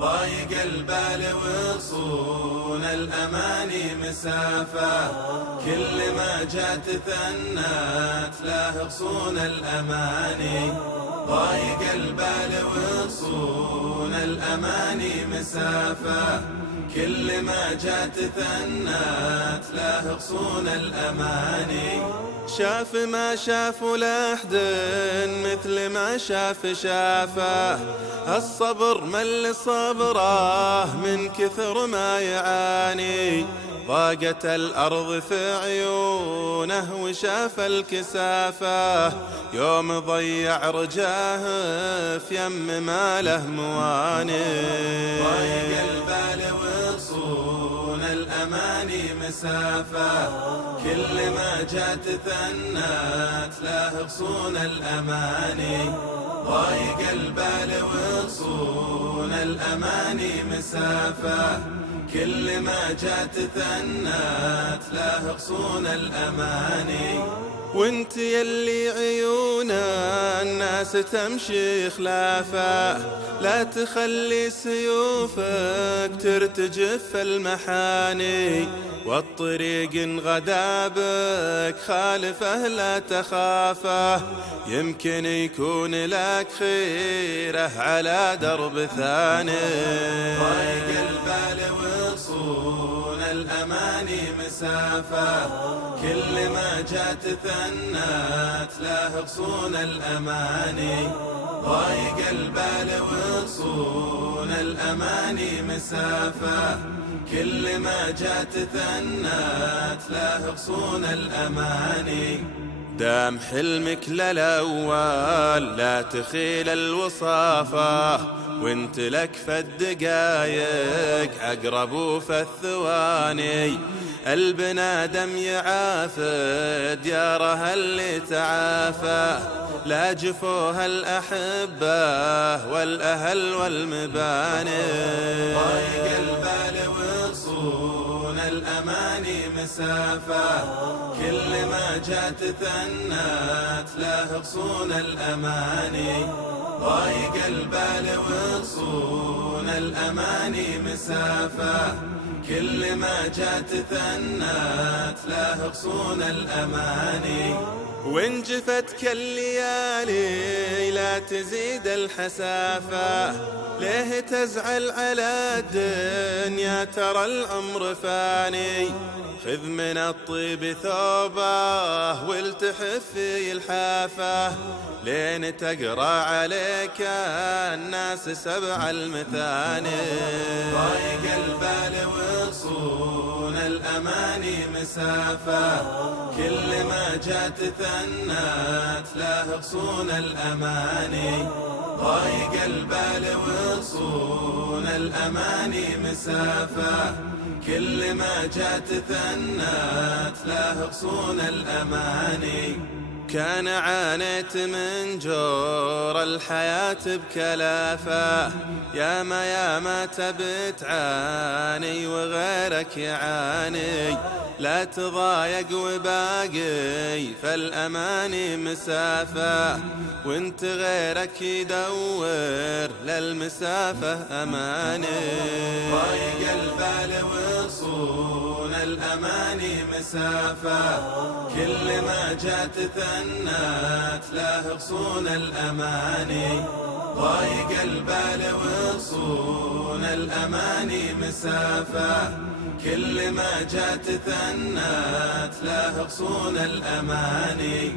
ضايق البال وصون الأماني مسافة، كل ما جات ثنت له غصون الأماني. ضايق البال وصون الأماني مسافة، كل ما جات ثنت له غصون الأماني. شاف ما شاف لحد مثل ما شافه، الصبر مل صبره من كثر ما يعاني. ضاقت الأرض في عيونه وشاف الكسافة، يوم ضيع رجاه في يم ما له مواني. ضايق البال وصون الأماني مسافة، كل ما جات ثنت له غصون الأماني. ضايق البال وصون الأماني مسافة، كل ما جات ثنت له غصون الأماني. وانت يلي عيون الناس تمشي خلافه، لا تخلي سيوفك ترتجف المحاني. والطريق غدا بك خالفه لا تخافه، يمكن يكون لك خيره على درب ثاني. ضايق البال وصون الأماني مسافة، كل ما جات ثنت له غصون الأماني. ضايق البال وصون الأماني مسافة، كل ما جات ثنت له غصون الأماني. دام حلمك للأول لا تخيل الوصافة، وانت لك في الدقايق أقرب في الثواني. البنادم يعافى دياره اللي تعافى، لا جفوها الأحبة والأهل والمباني. ضايق البال وصون الأماني مسافة، كل ما جات ثنت له غصون الأماني. ضايق البال وصون الأماني مسافة، كل ما جات ثنت له غصون الأماني. وإن جفت كالليالي لا تزيد الحسافة، ليه تزعل على الدنيا ترى العمر فاني. خذ من الطيب ثوبه والتحف في الحافة، لين تقرأ عليك الناس سبع المثاني. ضايق البال وصون الأماني مسافة، كل ما جات ثنت له غصون الأماني. ضايق البال وصون الأماني مسافة، كل ما جات ثنت له غصون الأماني. كان عانيت من جور الحياة بكلافة، ياما تبت عاني وغيرك يعاني. لا تضايق وباقي فالأماني مسافة، وانت غيرك يدور للمسافة أماني. ضايق البال وصون الأماني مسافة، كل ما جات ثنت له غصون الأماني. ضايق البال وصون الأماني مسافة، كل ما جات ثنت له غصون الأماني.